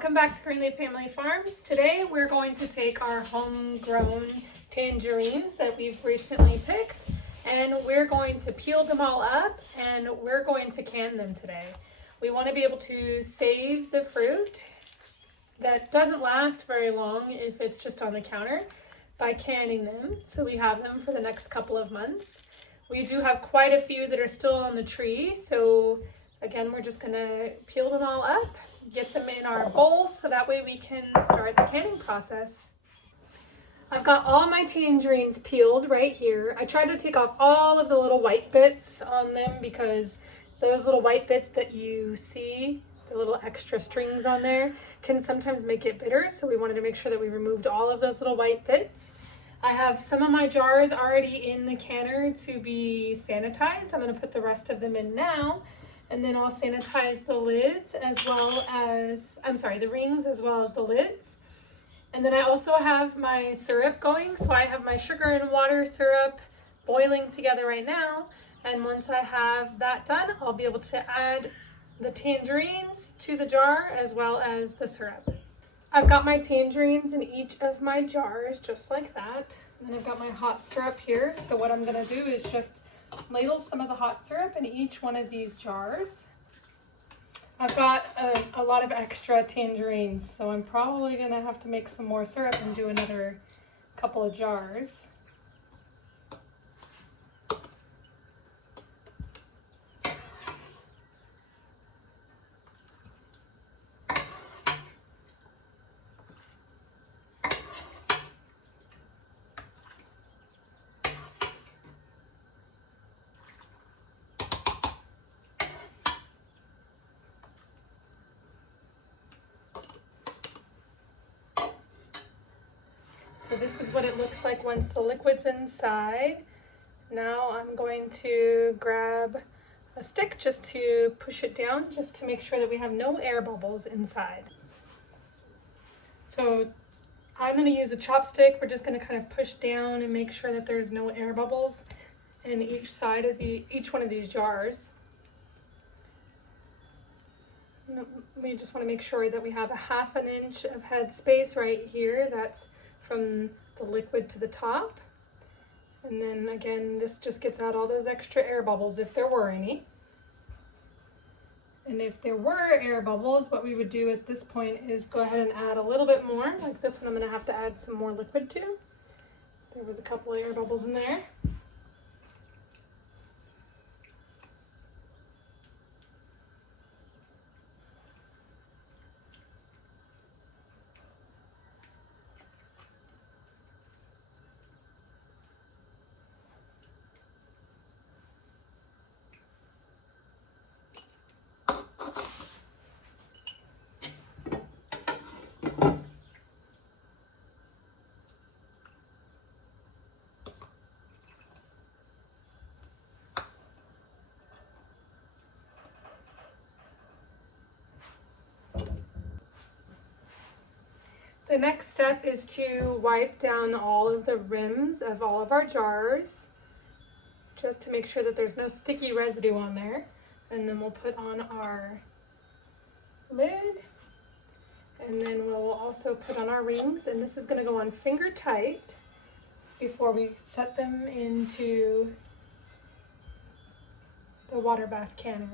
Welcome back to Greenleaf Family Farms. Today we're going to take our homegrown tangerines that we've recently picked and we're going to peel them all up and we're going to can them today. We want to be able to save the fruit that doesn't last very long if it's just on the counter by canning them, so we have them for the next couple of months. We do have quite a few that are still on the tree, so again, we're just gonna peel them all up, get them in our bowls so that way we can start the canning process. I've got all my tangerines peeled right here. I tried to take off all of the little white bits on them because those little white bits that you see, the little extra strings on there, can sometimes make it bitter, so we wanted to make sure that we removed all of those little white bits. I have some of my jars already in the canner to be sanitized. I'm gonna put the rest of them in now. And then I'll sanitize the lids as well as, the rings as well as the lids. And then I also have my syrup going. So I have my sugar and water syrup boiling together right now. And once I have that done, I'll be able to add the tangerines to the jar as well as the syrup. I've got my tangerines in each of my jars, just like that. And then I've got my hot syrup here. So what I'm gonna do is just ladle some of the hot syrup in each one of these jars. I've got a lot of extra tangerines, so I'm probably gonna have to make some more syrup and do another couple of jars. So this is what it looks like once the liquid's inside. Now I'm going to grab a stick just to push it down, just to make sure that we have no air bubbles inside. So I'm going to use a chopstick. We're just going to kind of push down and make sure that there's no air bubbles in each side of each one of these jars. We just want to make sure that we have a 1/2 inch of head space right here. That's from the liquid to the top. And then again, this just gets out all those extra air bubbles if there were any. And if there were air bubbles, what we would do at this point is go ahead and add a little bit more. Like this one, I'm going to have to add some more liquid to. There was a couple of air bubbles in there. The next step is to wipe down all of the rims of all of our jars, just to make sure that there's no sticky residue on there. And then we'll put on our lid, and then we'll also put on our rings, and this is going to go on finger tight before we set them into the water bath canner.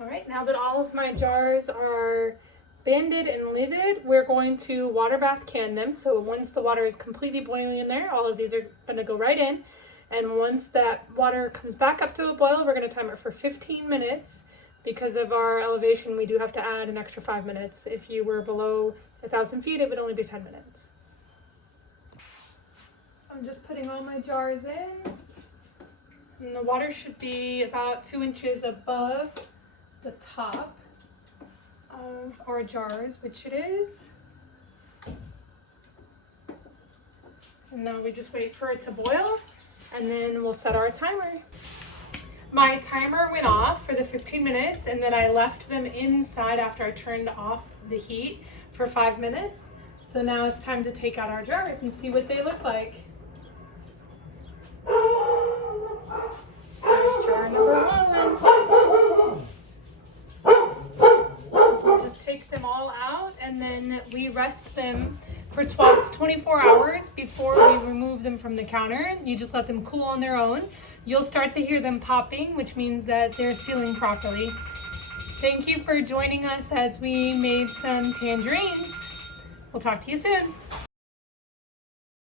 All right, now that all of my jars are banded and lidded, we're going to water bath can them. So once the water is completely boiling in there, all of these are going to go right in. And once that water comes back up to a boil, we're going to time it for 15 minutes. Because of our elevation, we do have to add an extra 5 minutes. If you were below 1,000 feet, it would only be 10 minutes. So I'm just putting all my jars in. And the water should be about 2 inches above the top of our jars, which it is. And now we just wait for it to boil, and then we'll set our timer. My timer went off for the 15 minutes, and then I left them inside after I turned off the heat for 5 minutes. So now it's time to take out our jars and see what they look like. There's jar number 1. Just take them all out, and then we rest them for 12 to 24 hours before we remove them from the counter. You just let them cool on their own. You'll start to hear them popping, which means that they're sealing properly. Thank you for joining us as we made some tangerines. We'll talk to you soon.